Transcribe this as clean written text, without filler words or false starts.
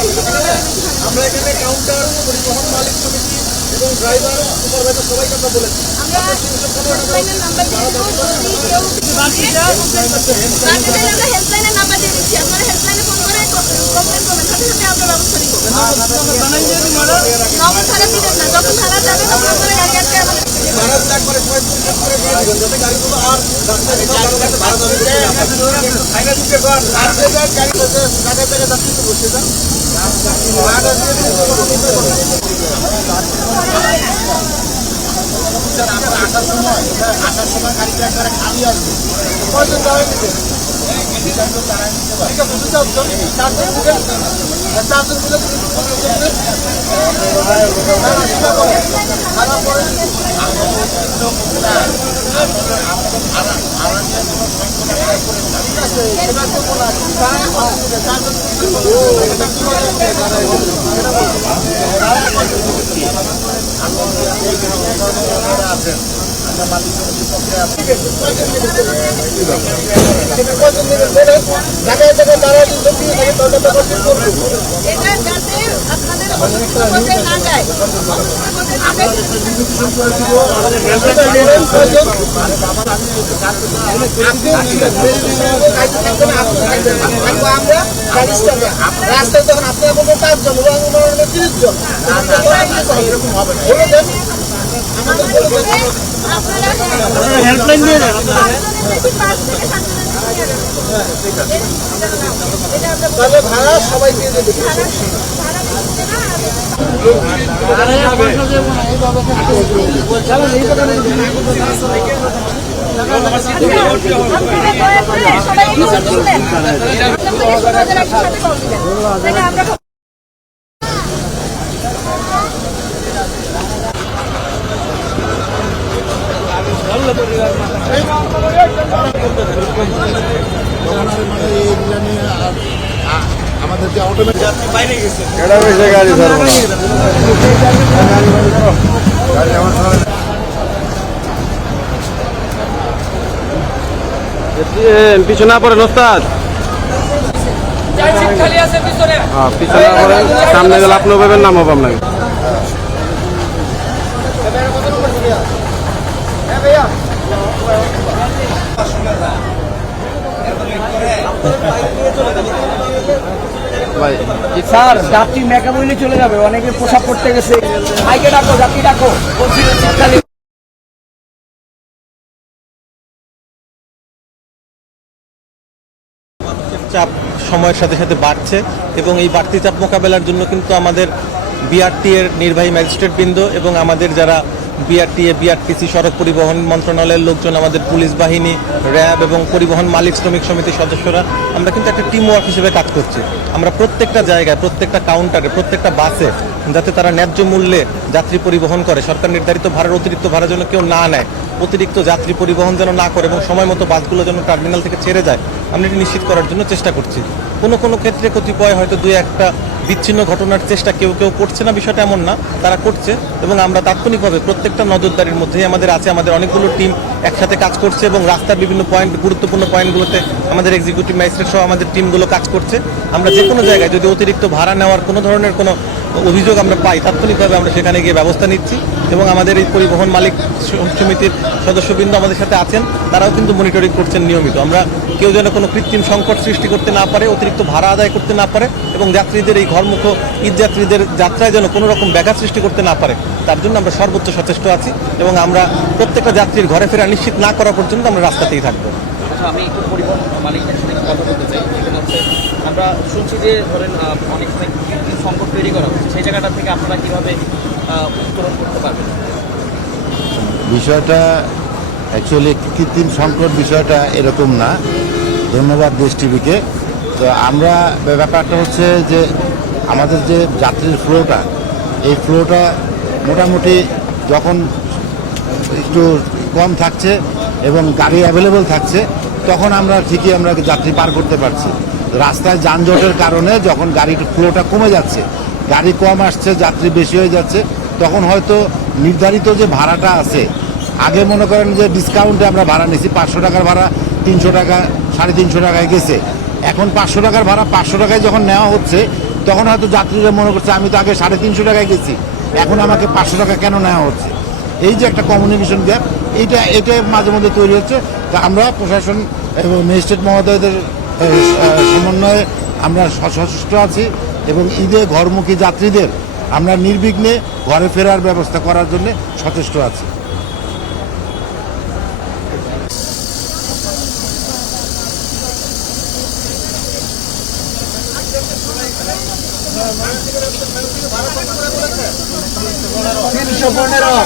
আমরা এখানে কাউন্টার, পরিবহন মালিক সমিতি এবং ড্রাইভার, সুপারভাইজার সবাই কথা বলেছি। হেল্পলাইনের নাম্বার দিয়ে দিচ্ছি, আপনারা হেল্পলাইনে ফোন করে কমপ্লেন করবেন, সাথে সাথে আমরা ব্যবস্থা নিব। নগদ ভাড়া দিবেন না, যখন ভাড়া যাবে তখন আপনারা গাড়ি আটকে আমাদের যাতে গাড়িগুলো আর রাস্তায় ভাড়া আসার সময় গাড়িটা একবারে খালি আসবে। কয়জন দাঁড়ায় নিবে? চারজন মিলে এটা যাতে আপনাদের পর্যায়ে না যায়। আমরা 40 টাকা রাস্তায় যখন আপনারা বলবেন 5 জন এবং 30 জন এরকম হবে না। হেল্পলাইন দিয়ে দেন, তাহলে ভাড়া সবাই দিয়ে দেবে। আমরা আমাদের যে অটোমেটিক বাইরে গেছে গাড়ি পিছনে পড়েন ওস্তাদ, পিছনে পড়েন, সামনে গেলে আপনি পাবেন, নাম হবে আপনাকে। স্যার যাত্রী মেকআপ হইলে চলে যাবে, অনেকে পোশাক পড়তে গেছে, মাইকে ডাকো, যাত্রী ডাকো, বলছি চাপ সময়ের সাথে সাথে বাড়ছে এবং এই বাড়তি চাপ মোকাবেলার জন্য কিন্তু আমাদের বিআরটি এর নির্বাহী ম্যাজিস্ট্রেট বৃন্দ এবং আমাদের যারা বিআরটিসি সড়ক পরিবহন মন্ত্রণালয়ের লোকজন, আমাদের পুলিশ বাহিনী, র্যাব এবং পরিবহন মালিক শ্রমিক সমিতির সদস্যরা আমরা কিন্তু একটা টিম ওয়ার্ক হিসেবে কাজ করছি। আমরা প্রত্যেকটা জায়গায়, প্রত্যেকটা কাউন্টারে, প্রত্যেকটা বাসে যাতে তারা ন্যায্য মূল্যে যাত্রী পরিবহন করে, সরকার নির্ধারিত ভাড়ার অতিরিক্ত ভাড়া যেন কেউ না নেয়, অতিরিক্ত যাত্রী পরিবহন যেন না করে এবং সময় মতো বাসগুলো যেন টার্মিনাল থেকে ছেড়ে যায়, আমরা এটি নিশ্চিত করার জন্য চেষ্টা করছি। কোনো ক্ষেত্রে কতিপয় হয়তো দুই একটা বিচ্ছিন্ন ঘটনার চেষ্টা কেউ করছে না, বিষয়টা এমন না, তারা করছে এবং আমরা তাৎক্ষণিকভাবে প্রত্যেকটা নজরদারির মধ্যেই আমাদের আছে। আমাদের অনেকগুলো টিম একসাথে কাজ করছে এবং রাস্তার বিভিন্ন পয়েন্ট, গুরুত্বপূর্ণ পয়েন্টগুলোতে আমাদের এক্সিকিউটিভ ম্যাজিস্ট্রেট সহ আমাদের টিমগুলো কাজ করছে। আমরা যে কোনো জায়গায় যদি অতিরিক্ত ভাড়া নেওয়ার কোনো ধরনের কোনো অভিযোগ আমরা পাই, তাৎক্ষণিকভাবে আমরা সেখানে গিয়ে ব্যবস্থা নিচ্ছি এবং আমাদের এই পরিবহন মালিক সমিতির সদস্যবৃন্দ আমাদের সাথে আছেন, তারাও কিন্তু মনিটরিং করছেন নিয়মিত। আমরা কেউ যেন কোনো কৃত্রিম সংকট সৃষ্টি করতে না পারে, অতিরিক্ত ভাড়া আদায় করতে না পারে এবং যাত্রীদের এই ঘরমুখ ঈদযাত্রীদের যাত্রায় যেন কোনো রকম ব্যাঘাত সৃষ্টি করতে না পারে, তার জন্য আমরা সর্বোচ্চ সচেষ্ট আছি এবং আমরা প্রত্যেকটা যাত্রীর ঘরে ফেরা নিশ্চিত না করা পর্যন্ত আমরা রাস্তাতেই থাকবো। আমি একটু পরিবহন মালিকদের সাথে কথা বলতে চাই। সেখানে হচ্ছে আমরা শুনছি যে ধরেন অনেক সময় সংকট তৈরি করা হচ্ছে, সেই জায়গাটা থেকে আপনারা কীভাবে উত্তরণ করতে পারবেন? বিষয়টা অ্যাকচুয়ালি কৃত্রিম সংকট বিষয়টা এরকম না। ধন্যবাদ দেশ টিভিকে। তো আমরা ব্যাপারটা হচ্ছে যে আমাদের যে যাত্রীর ফ্লোটা, এই ফ্লোটা মোটামুটি যখন একটু কম থাকছে এবং গাড়ি অ্যাভেলেবল থাকছে, তখন আমরা ঠিকই আমরা যাত্রী পার করতে পারছি। রাস্তায় যানজটের কারণে যখন গাড়ির ফ্লোটা কমে যাচ্ছে, গাড়ি কম আসছে, যাত্রী বেশি হয়ে যাচ্ছে, তখন হয়তো নির্ধারিত যে ভাড়াটা আছে, আগে মনে করেন যে ডিসকাউন্টে আমরা ভাড়া নিয়েছি, 500 টাকার ভাড়া 300 টাকা 350 টাকায় গেছে। এখন 500 টাকার ভাড়া 500 টাকায় যখন নেওয়া হচ্ছে, তখন হয়তো যাত্রীরা মনে করছে আমি তো আগে 350 টাকায় গেছি, এখন আমাকে 500 টাকা কেন নেওয়া হচ্ছে। এই যে একটা কমিউনিকেশন গ্যাপ, এটা মাঝে মধ্যে তৈরি হচ্ছে। তা আমরা প্রশাসন এবং ম্যাজিস্ট্রেট মহোদয়দের সমন্বয়ে আমরা সচেষ্ট আছি এবং ঈদে ঘরমুখী যাত্রীদের আমরা নির্বিঘ্নে ঘরে ফেরার ব্যবস্থা করার জন্য সচেষ্ট আছি। $315